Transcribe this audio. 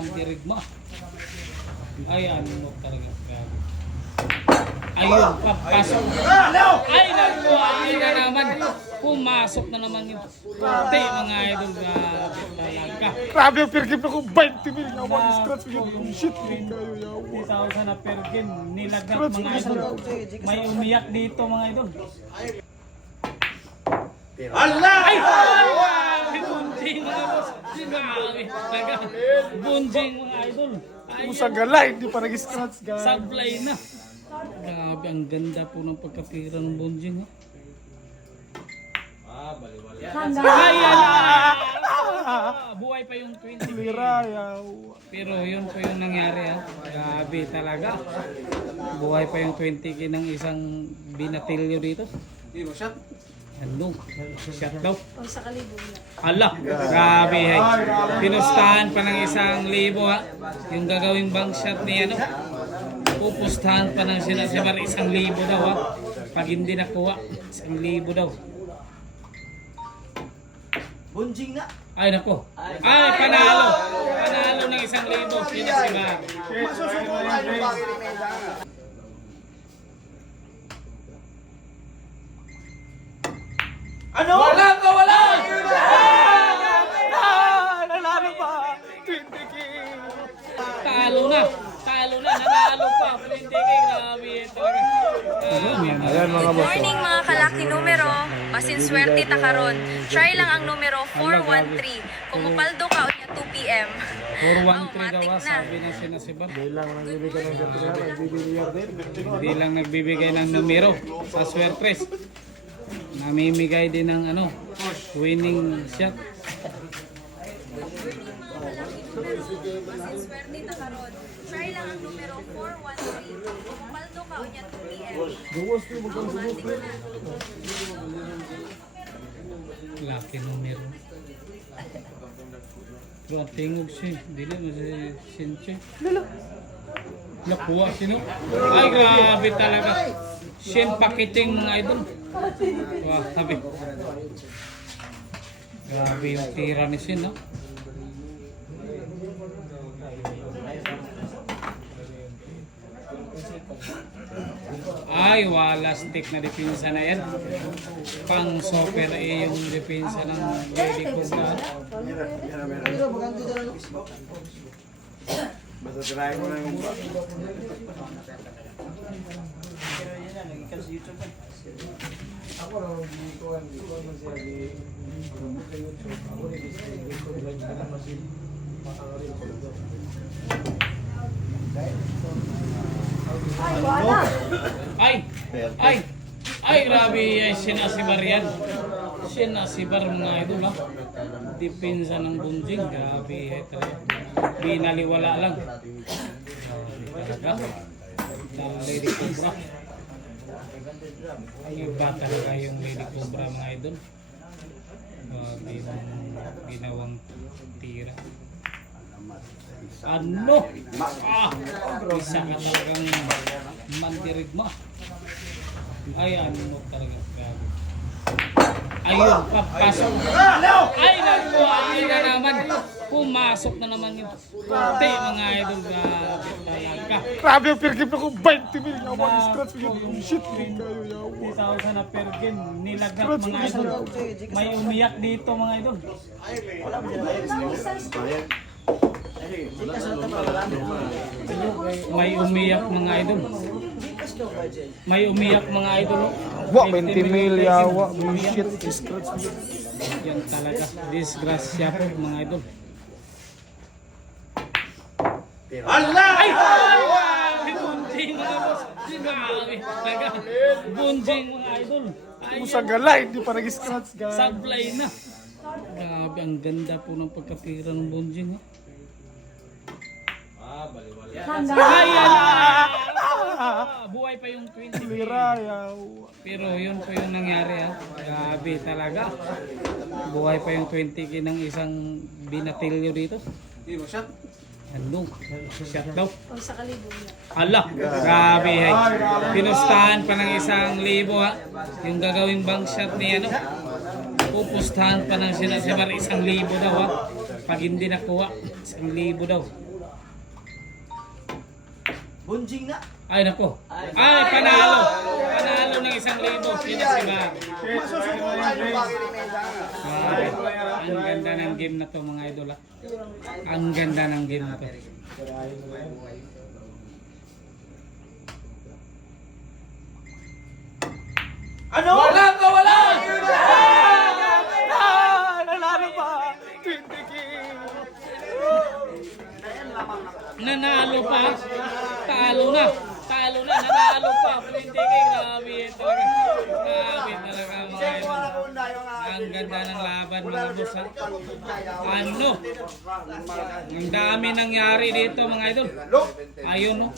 mandirigma. Ay, ano mo talaga. Ayun, papasok. Ay, naku, ay na naman. Pumasok na naman yung puti, mga idol. Grabe talaga. Grabe yung pirgip ako, 20 mil na one scratch yun. Shit, kayo yawa. 3,000 na per game. Nilagat mga idol. May umiyak dito mga idol. Allah! Ay! Bunjing mga boss. Grabe talaga. Bunjing mga idol. Kung sa gala, hindi pa nag-scratch guys. Sablay na. Grabe, ang ganda po ng pagkatira ng bunjing. Ay, buhay pa yung 20. Lira, yawa. Pero yun po yung nangyari ha. Grabe talaga. Buhay pa yung 20k ng isang binatilyo dito. Ano? Shot daw. O sa kalibong na. Ala, grabe hay. Pinustahan pa ng 1,000 ha. Yung gagawing bank shot ni ano. Pupustahan pa ng sinasibar 1,000 daw ha. Pag hindi nakuha, 1,000 daw. Bunjing na. Ay nako. Ay, panalo. Panalo ng 1,000 sinasibar. Masusubukan yung bagay ni Meda. Ano? Walang kawalan! Nanalo pa! 20k! Talo na. Talo na. Nanalo pa. 20k. Grabe talaga. Ayan mga Good morning mga kalaki numero. Masinswerte ta karon. Try lang ang numero 413. Kung mupaldo ka unya 2 PM. 413 daw ha, sabi ng sinasibar. Hindi lang nagbibigay ng ganito yan, nagbibigay din. Hindi lang nagbibigay ng numero sa Swertres. Namimigay din ng ano, winning shot. Masinswerte ta karon. Try lang ang numero 413. Kung mupaldo ka unya 2 PM. Laki numero. Pero ang tingog siya, dili mo si Sinche. Nakuha sino? Ay, grabe talaga. Siyem pakiting mga idol. Wah, sabi. Grabe yung tira ni Sin, no? Ay, wala stick na depensa na yan. Pang super yung depensa ng Lady Cobra. Basta try mo lang yung Ay, grabe, ay, sinasibar yan. Sinasibar mga idol, ha? Depensa ng bunjing, grabe, ay, talaga. Binaliwala lang. Grabe talaga. Ng Lady Cobra. Iba talaga yung Lady Cobra mga idol. Grabe yung ginawang tira. Ano? Isa ka talagang mandirigma. Ay, ano mo talaga. Grabe. Ayun, papasok. Ay, naku, ay na naman. Pumasok na naman yung puti, mga idol. Grabe talaga. Grabe yung pirgip ako, 20 mil na one scratch yun. Shit, kayo yawa. 3,000 na per game. Nilagat mga idol. May umiyak dito mga idol. May umiyak mga idol. May umiyak mga idol. Wa, 20 mil yawa. Shit, scratch. Yan talaga. Disgrasya po mga idol. Allah! Ay! Bunjing mga boss. Grabe talaga. Bunjing mga idol. Kung sa gala, hindi pa nag-scratch guys. Sablay na. Grabe, ang ganda po ng pagkatira ng bunjing. Ha? Ay, buhay pa yung 20. Lira, yawa. Pero yun po yung nangyari ha. Grabe talaga. Buhay pa yung 20k ng isang binatilyo dito. Ano? Shot daw. O sa kalibong na. Ala, grabe hay. Pinustahan pa ng 1,000 ha. Yung gagawing bank shot ni ano. Pupustahan pa ng sinasibar 1,000 daw ha. Pag hindi nakuha, 1,000 daw. Bunjing na. Ay, nako. Ay, panalo. Panalo ng 1,000. Pinasiba. Masusubukan yung bagay ni Mesa. Ang ganda ng game na to, mga idol. Ang ganda ng game na to. Ano? Walang kawalan! Nanalo pa! 20K! Nanalo pa. Talo na. Talo na. Nanalo pa. 20K. Grabe talaga. Grabe talaga mga idol. Ang ganda ng laban mga boss ha. Ano? Ang dami nangyari dito mga idol. Ayun no.